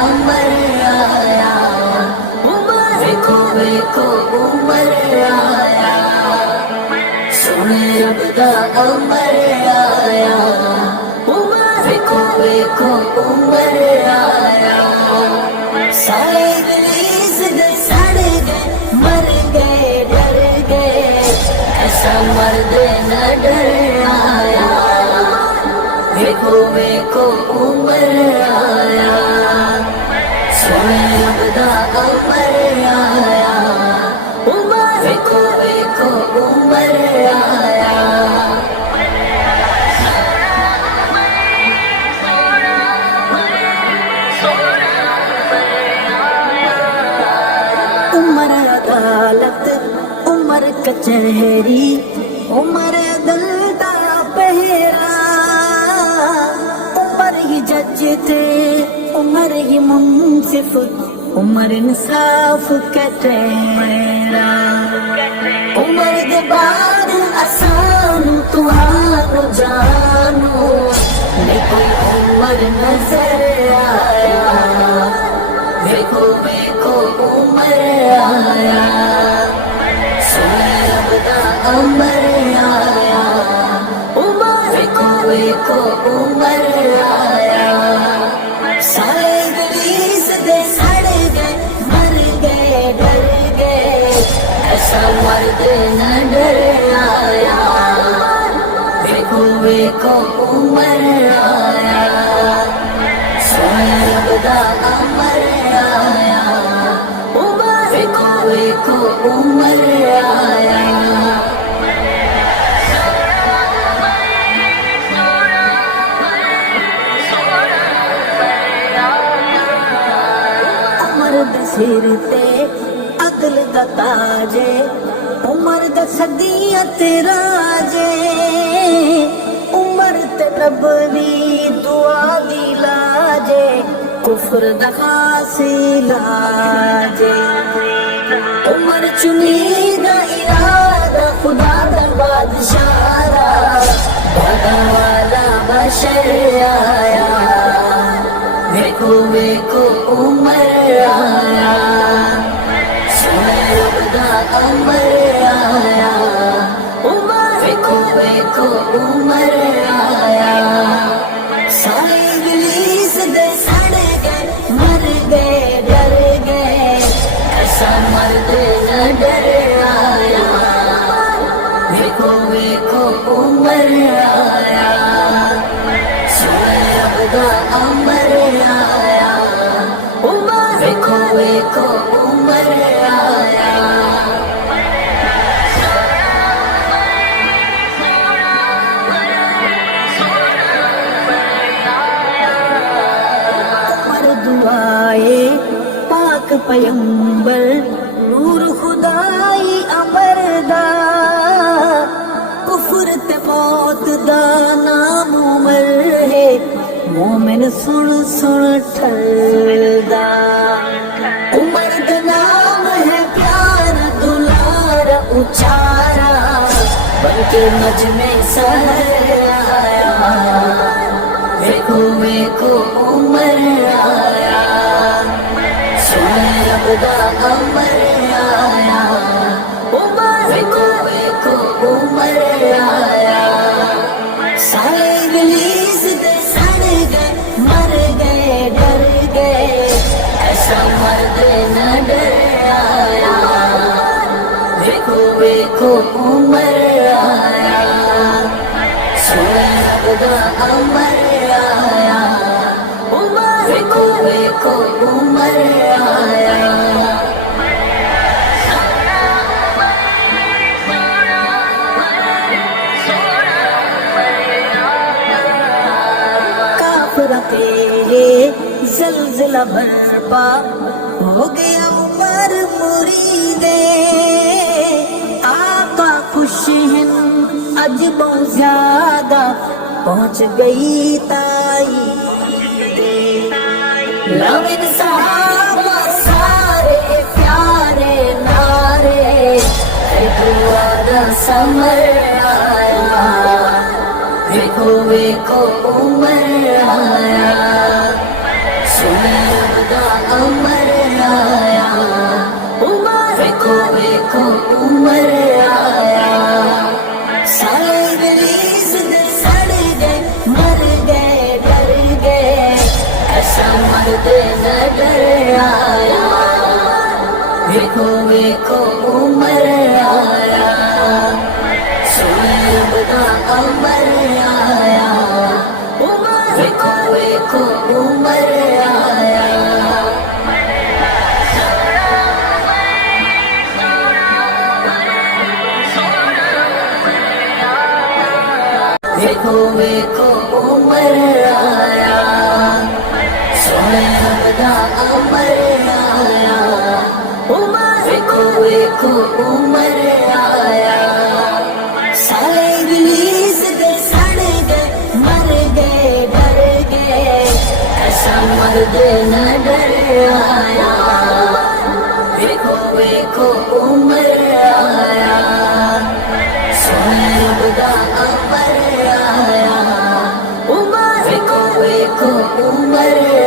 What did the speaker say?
عمر آیا، ویکھو ویکھو عمر آیا، سونے رب دا عمر آیا، ویکھو ویکھو عمر آیا، سارے ابلیس دے سڑ گئے، مر گئے ڈر گئے، ایسا مرد نہ ڈر آیا، ویکھو ویکھو عمر آیا، سونے رب دا عمر آیا، ویکھو ویکھو عمر آیا۔ عمر عدالت، عمر کچہری، عمر عدل دا پہرا، عمر ہی جج تھے، عمر ہی منصف، عمر انصاف کا ٹھہرا، عمر دے بعد آسان تہانو جانو، نہیں کوئی عمر نظر آیا، ویکھو ویکھو عمر آیا، سونے رب دا عمر آیا، ویکھو ویکھو عمر آیا، سارے ابلیس دے سڑ گئے، مر گئے ڈر گئے، ایسا مرد نہ ڈر آیا، ویکھو ویکھو عمر آیا، سونے رب دا عمر آیا، ویکھو ویکھو عمر آیا۔ عمر دے سر تے عدل دا تاجے، عمر دا صدیاں تے راجے، عمر تے نبوی دعا دی لاجے، کفر دا خاص علاجے، عمر چنی دا ارادہ خدا دا بادشاہ دا، بڑا والا بشر آیا، ویکھو ویکھو عمر آیا، سونے رب دا عمر آیا، ویکھو ویکھو عمر آیا، سارے ابلیس دے سڑ گئے، مر گئے ڈر گئے، ایسا مرد نہ ڈر آیا، ویکھو ویکھو عمر آیا، سونے رب دا عمر آیا، ویکھو ویکھو عمر آیا۔ عمر دعائے پاک پیمبر، نور خدائی امر دا، کفر تے موت دا نام عمر ہے، مومن سن سن ٹھلدا، عمر دا نام ہے پیارا دلارا اچارا، بلکہ مجمع سہر آیا، ویکھو ویکھو عمر آیا، سونے رب دا عمر آیا، ویکھو ویکھو عمر آیا، سارے ابلیس دے سڑ گئے، مر گئے ڈر گئے، ایسا مرد نہ ڈر آیا، ویکھو ویکھو عمر آیا، سونے رب دا عمر آیا، ویکھو ویکھو عمر آیا۔ زلزلہ برپا ہو گیا، عمر مریدے، آقا خوش ہیں اج بہت زیادہ، پہنچ گئی تائید، لمن صحابہ سارے پیارے نعرے، دعا دا سمر آیا، ویکھو ویکھو عمر آیا، سنے رب دا ਵੇਖੋ ਵੇਖੋ ਉਮਰ ਆਇਆ ਸਾਰੇ ਗਲੀਸ ਦੇ ਸੜ ਗਏ ਮਰ ਗਏ ਡਰ ਗਏ ਐਸਾ ਮਰਦੇ ਨਾ ਡਰ ਆਇਆ ਵੇਖੋ ਵੇਖੋ ਉਮਰ ਆਇਆ ਸੋਹਣੇ ਰੱਬ ਦਾ ਅਮਰ ਆਇਆ ਵੇਖੋ ਵੇਖੋ ਉਮਰ ਆਇਆ ਵੇਖੋ ਵੇਖੋ ਉਮਰ ਆਇਆ ਸੋਹਣੇ ਰੱਬ ਦਾ ਅਮਰ ਆਇਆ ਵੇਖੋ ਵੇਖੋ ਉਮਰ ਆਇਆ ਸਾਰੇ ਇਬਲੀਸ ਦੇ ਸੜ ਗਏ ਮਰ ਗਏ ਡਰ ਗਏ ਐਸਾ ਮਰਦੇ ਨਾ ਡਰ ਆਇਆ ਵੇਖੋ ਵੇਖੋ ਉਮਰ ਆਇਆ ਸੋਹਣੇ ਰੱਬ ਦਾ ਅਮਰ ਆਇਆ ਵੇਖੋ ਵੇਖੋ ਉਮਰ